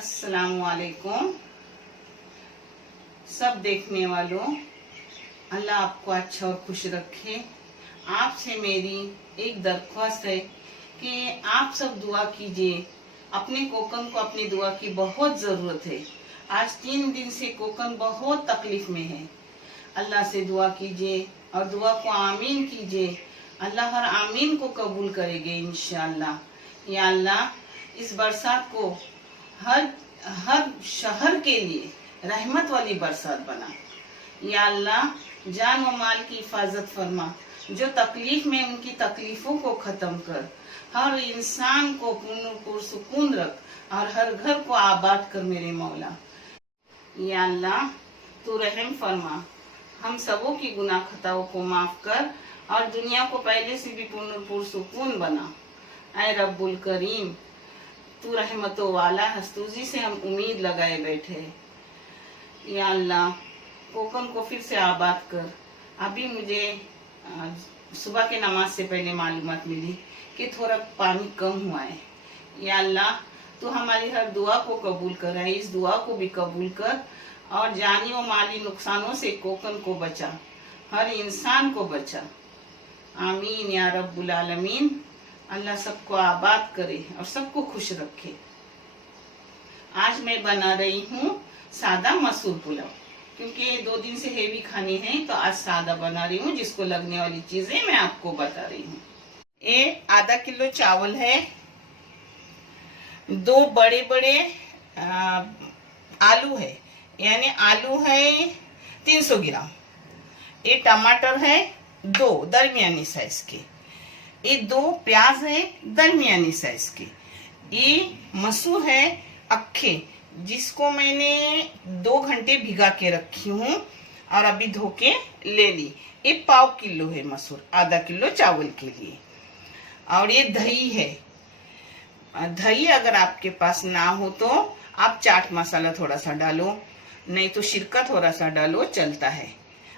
अस्सलामुअलैकुम सब देखने वालों, अल्लाह आपको अच्छा और खुश रखे। आपसे मेरी एक दरख्वास्त है कि आप सब दुआ कीजिए। अपने कोकन को अपनी दुआ की बहुत ज़रूरत है। आज 3 दिन से कोकन बहुत तकलीफ में है। अल्लाह से दुआ कीजिए और दुआ को आमीन कीजिए। अल्लाह हर आमीन को कबूल करेंगे इंशाअल्लाह। या अल्लाह इस बरसात को हर हर शहर के लिए रहमत वाली बरसात बना। या अल्लाह जान व माल की हिफाजत फरमा। जो तकलीफ में उनकी तकलीफों को खत्म कर, हर इंसान को पुरसुकून रख और हर घर को आबाद कर मेरे मौला। या अल्लाह तू रहम फरमा, हम सबों की गुनाह खताओं को माफ कर और दुनिया को पहले से भी पुरसुकून बना। ऐ रब्बुल करीम, तू रहमतों वाला हस्तूजी से हम उम्मीद लगाए बैठे। या अल्लाह कोकन को फिर से आबाद कर। अभी मुझे सुबह के नमाज से पहले मालूमात मिली कि थोड़ा पानी कम हुआ है। या अल्लाह तू हमारी हर दुआ को कबूल कर, इस दुआ को भी कबूल कर और जानी व माली नुकसानों से कोकन को बचा, हर इंसान को बचा। आमीन या रब्बुल आलमीन। अल्लाह सबको आबाद करे और सबको खुश रखे। आज मैं बना रही हूँ सादा मसूर पुलाव, क्योंकि 2 दिन से हेवी खाने हैं तो आज सादा बना रही हूँ। जिसको लगने वाली चीजें मैं आपको बता रही हूँ। ये आधा किलो चावल है, 2 बड़े बड़े आलू है, यानी आलू है 300 ग्राम। ये टमाटर है 2 दरमियानी साइज के। ये 2 प्याज है दरमियानी साइज के। ये मसूर है अक्खे, जिसको मैंने 2 घंटे भिगा के रखी हूँ और अभी धो के ले ली। ये 1/4 किलो है मसूर, आधा किलो चावल के लिए। और ये दही है। दही अगर आपके पास ना हो तो आप चाट मसाला थोड़ा सा डालो, नहीं तो सिरका थोड़ा सा डालो, चलता है।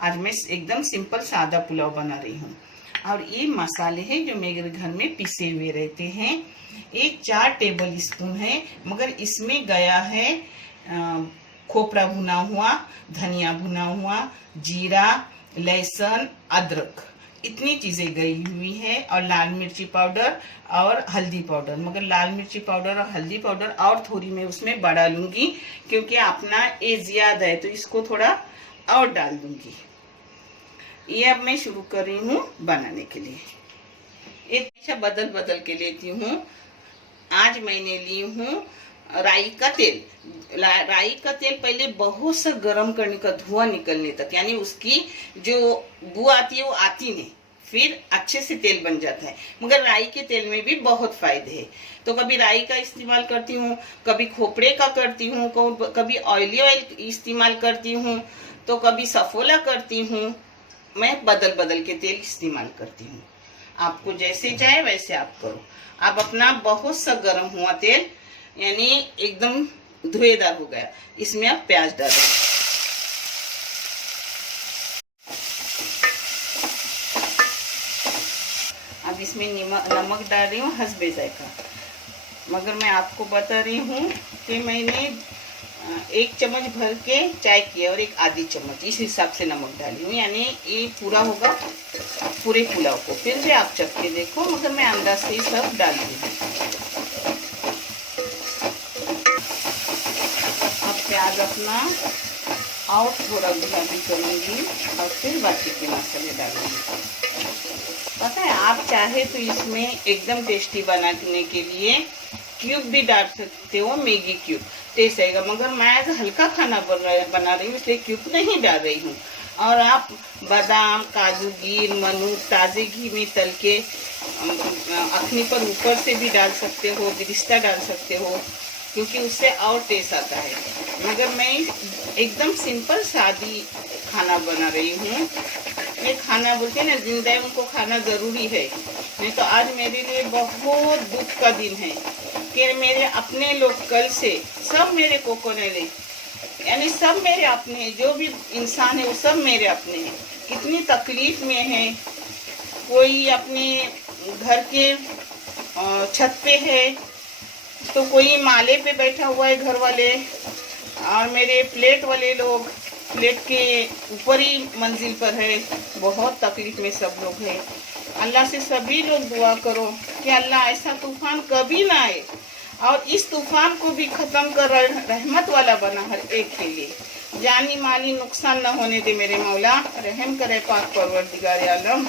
आज मैं एकदम सिंपल सादा पुलाव बना रही हूँ। और ये मसाले हैं जो मेरे घर में पिसे हुए रहते हैं। ये 4 टेबल स्पून है, मगर इसमें गया है खोपरा भुना हुआ, धनिया भुना हुआ, जीरा, लहसुन, अदरक, इतनी चीजें गई हुई है। और लाल मिर्ची पाउडर और हल्दी पाउडर, मगर लाल मिर्ची पाउडर और हल्दी पाउडर और थोड़ी मैं उसमें बढ़ा लूंगी, क्योंकि अपना ये ज्यादा है तो इसको थोड़ा और डाल दूंगी। ये अब मैं शुरू कर रही हूँ बनाने के लिए। ये बदल बदल के लेती हूँ। आज मैंने ली हूँ राई का तेल। राई का तेल पहले बहुत सा गर्म करने का, धुआं निकलने तक, यानी उसकी जो बू आती है वो आती नहीं, फिर अच्छे से तेल बन जाता है। मगर राई के तेल में भी बहुत फायदे हैं। तो कभी राई का इस्तेमाल करती हूँ, कभी खोपड़े का करती हूँ, कभी ऑयली ऑयल इस्तेमाल करती हूँ, तो कभी सफोला करती हूँ। मैं बदल बदल के तेल इस्तेमाल करती हूँ। आपको जैसे चाहे वैसे आप करो। अब अपना बहुत सा गर्म हुआ तेल, यानी एकदम धुएदार हो गया, इसमें आप प्याज डालें। अब इसमें नमक डाल रही हूँ हस्बे जायका। मगर मैं आपको बता रही हूँ कि मैंने 1 चम्मच भर के चाय की और 1 आधी चम्मच इस हिसाब से नमक डाली हूँ, यानी ये पूरा होगा पूरे पुलाव को। फिर भी आप चख के देखो, मगर मैं अंदाज से ही सब डाल दी। अब प्याज अपना और थोड़ा गुलाबी करूँगी और फिर बाकी के मसाले डालूंगी। पता है, आप चाहे तो इसमें एकदम टेस्टी बनाने के लिए क्यूब भी डाल सकते हो, मैगी क्यूब, टेस्ट आएगा। मगर मैं आज हल्का खाना बना रही हूँ, इसलिए क्यूब नहीं डाल रही हूँ। और आप बादाम, काजू, गिर, मनु ताज़े घी में तल के अखनी पर ऊपर से भी डाल सकते हो, बिरिस्ता डाल सकते हो, क्योंकि उससे और टेस्ट आता है। मगर मैं एकदम सिंपल सादी खाना बना रही हूँ। ये खाना बोलते हैं ना, जिंदा है उनको खाना ज़रूरी है। नहीं तो आज मेरे लिए बहुत दुख का दिन है कि मेरे अपने लोग कल से सब मेरे कोकोनेले, यानी सब मेरे अपने हैं। जो भी इंसान है वो सब मेरे अपने हैं। कितनी तकलीफ में है, कोई अपने घर के छत पे है, तो कोई माले पे बैठा हुआ है घर वाले, और मेरे फ्लैट वाले लोग फ्लैट के ऊपर ही मंजिल पर है, बहुत तकलीफ में सब लोग हैं। अल्लाह से सभी लोग दुआ करो कि अल्लाह ऐसा तूफान कभी ना आए, और इस तूफान को भी ख़त्म कर रहमत वाला बना हर एक के लिए, जानी माली नुकसान न होने दे मेरे मौला। रहम करे पाक परवरदिगार आलम,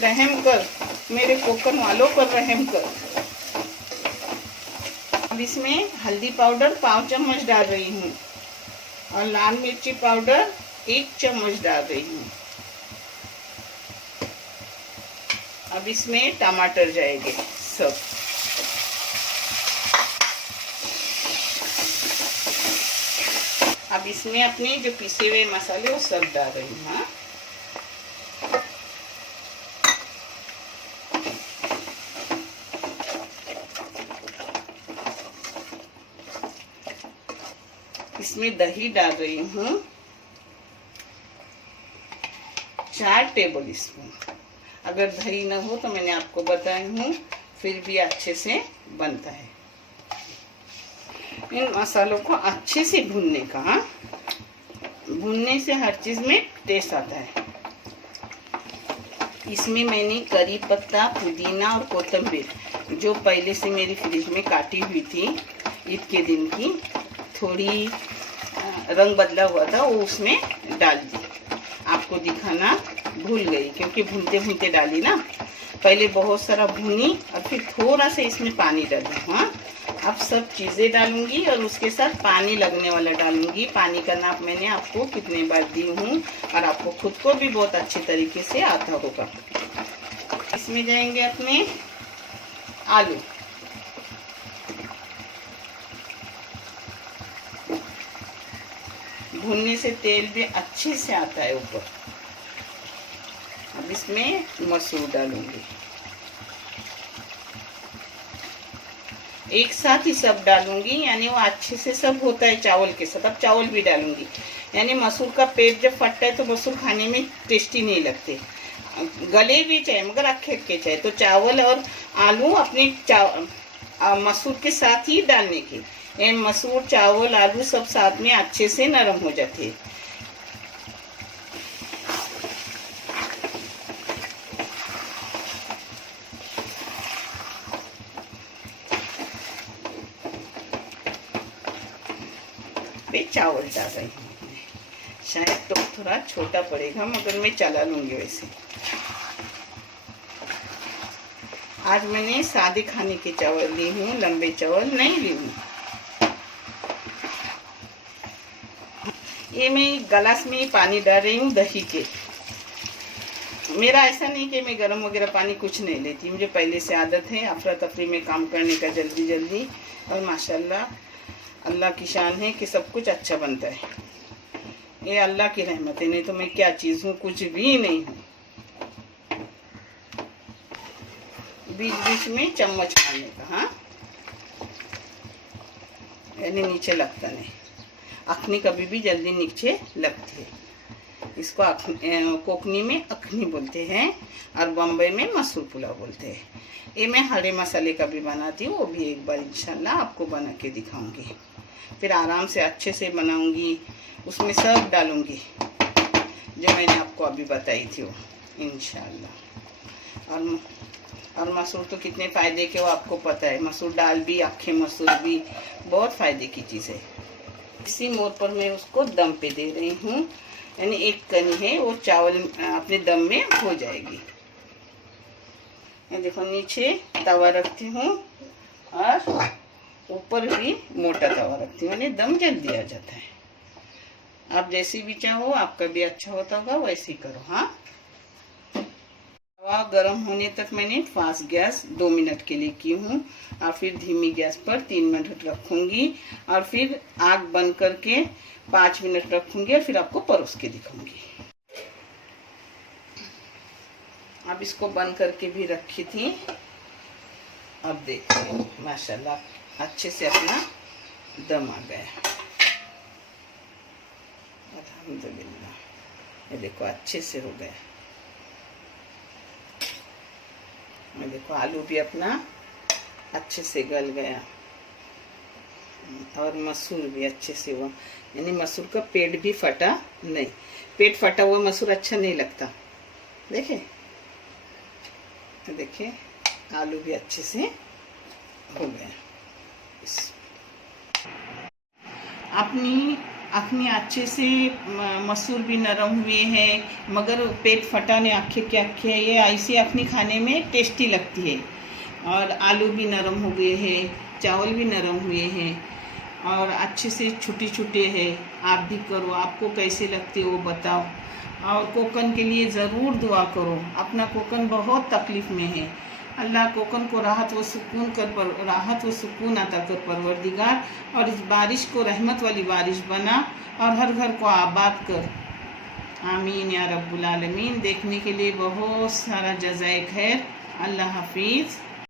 रहम कर मेरे कोकन वालों पर रहम कर। अब इसमें हल्दी पाउडर 5 चम्मच डाल रही हूँ और लाल मिर्ची पाउडर 1 चम्मच डाल रही हूँ। अब इसमें टमाटर जाएंगे सब। अब इसमें अपने जो पिसे हुए मसाले वो सब डाल रही हूँ। हाँ, इसमें दही डाल रही हूँ 4 टेबल स्पून। अगर दही ना हो तो मैंने आपको बताई हूँ, फिर भी अच्छे से बनता है। इन मसालों को अच्छे से भूनने का, भूनने से हर चीज में टेस्ट आता है। इसमें मैंने करी पत्ता, पुदीना और कोतंबीर जो पहले से मेरी फ्रिज में काटी हुई थी ईद के दिन की, थोड़ी रंग बदला हुआ था वो उसमें डाल दी। आपको दिखाना भूल गई क्योंकि भूनते भूनते डाली ना, पहले बहुत सारा भूनी और फिर थोड़ा सा इसमें पानी डाली। हाँ, अब सब चीज़ें डालूंगी और उसके साथ पानी लगने वाला डालूंगी। पानी का नाप मैंने आपको कितने बार दी हूँ और आपको खुद को भी बहुत अच्छे तरीके से आता होगा। इसमें जाएंगे अपने आलू। भूनने से तेल भी अच्छे से आता है ऊपर। अब इसमें मसूर डालूंगी, एक साथ ही सब डालूंगी, यानी वो अच्छे से सब होता है चावल के साथ। अब चावल भी डालूंगी, यानी मसूर का पेट जब फटता है तो मसूर खाने में टेस्टी नहीं लगते, गले भी चाहे मगर अक्खे अक्खे चाहे। तो चावल और आलू अपने मसूर के साथ ही डालने के, यानी मसूर चावल आलू सब साथ में अच्छे से नरम हो जाते हैं। चावल डाल रही हूँ, शायद तो थोड़ा छोटा पड़ेगा मगर मैं चला लूंगी। वैसे आज मैंने सादे खाने के चावल ली हूँ, लंबे चावल नहीं ली हूँ। ये मैं गिलास में पानी डाल रही हूँ दही के। मेरा ऐसा नहीं कि मैं गरम वगैरह पानी कुछ नहीं लेती, मुझे पहले से आदत है अफरा तफरी में काम करने का जल्दी जल्दी, और माशाल्लाह अल्लाह की शान है कि सब कुछ अच्छा बनता है। ये अल्लाह की रहमत है, नहीं तो मैं क्या चीज़ हूँ, कुछ भी नहीं हूँ। बीच बीच में चम्मच मारने का। हाँ, यानी नीचे लगता नहीं। अखनी कभी भी जल्दी नीचे लगती है। इसको कोकनी में अखनी बोलते हैं और बम्बई में मसूर पुलाव बोलते हैं। ये मैं हरे मसाले का भी बनाती हूँ, वो भी एक बार इंशाल्लाह आपको बना के दिखाऊंगी। फिर आराम से अच्छे से बनाऊंगी, उसमें सब डालूंगी जो मैंने आपको अभी बताई थी वो इंशाल्लाह। और मसूर तो कितने फ़ायदे के वो आपको पता है। मसूर दाल भी, अक्खे मसूर भी बहुत फ़ायदे की चीज़ है। इसी मोड़ पर मैं उसको दम पे दे रही हूँ, यानी एक कनी है वो चावल अपने दम में हो जाएगी। ये देखो नीचे तवा रखती हूँ और ऊपर भी मोटा तवा रखती हूँ, यानी दम जल्दी आ जाता है। आप जैसी भी चाहो, आपका भी अच्छा होता होगा वैसे ही करो। हाँ, तवा गर्म होने तक मैंने फास्ट गैस 2 मिनट के लिए की हूँ और फिर धीमी गैस पर 3 मिनट रखूंगी और फिर आग बंद करके 5 मिनट रखूंगी और फिर आपको परोस के दिखाऊंगी। अब इसको बंद करके भी रखी थी। अब देखिए माशाल्लाह अच्छे से अपना दम आ गया, अल्हम्दुलिल्लाह। ये देखो अच्छे से हो गया। मैं देखो आलू भी अपना अच्छे से गल गया। और मसूर भी अच्छे से हुआ, यानी मसूर का पेट भी फटा नहीं। पेट फटा हुआ मसूर अच्छा नहीं लगता। देखे, तो देखिए आलू भी अच्छे से हो गया। अपनी अखनी अच्छे से मसूर भी नरम हुए हैं, मगर पेट फटा नहीं, अखे के अखे। ये ऐसी अखनी खाने में टेस्टी लगती है। और आलू भी नरम हो गए हैं, चावल भी नरम हुए हैं और अच्छे से छोटे छोटे हैं। आप भी करो, आपको कैसे लगते वो बताओ। और कोकन के लिए ज़रूर दुआ करो। अपना कोकन बहुत तकलीफ़ में है। अल्लाह कोकन को राहत व सुकून अता कर परवरदिगार, और इस बारिश को रहमत वाली बारिश बना और हर घर को आबाद कर। आमीन या रब्बुल आलमीन। देखने के लिए बहुत सारा जज़ाए खैर। अल्लाह हाफिज़।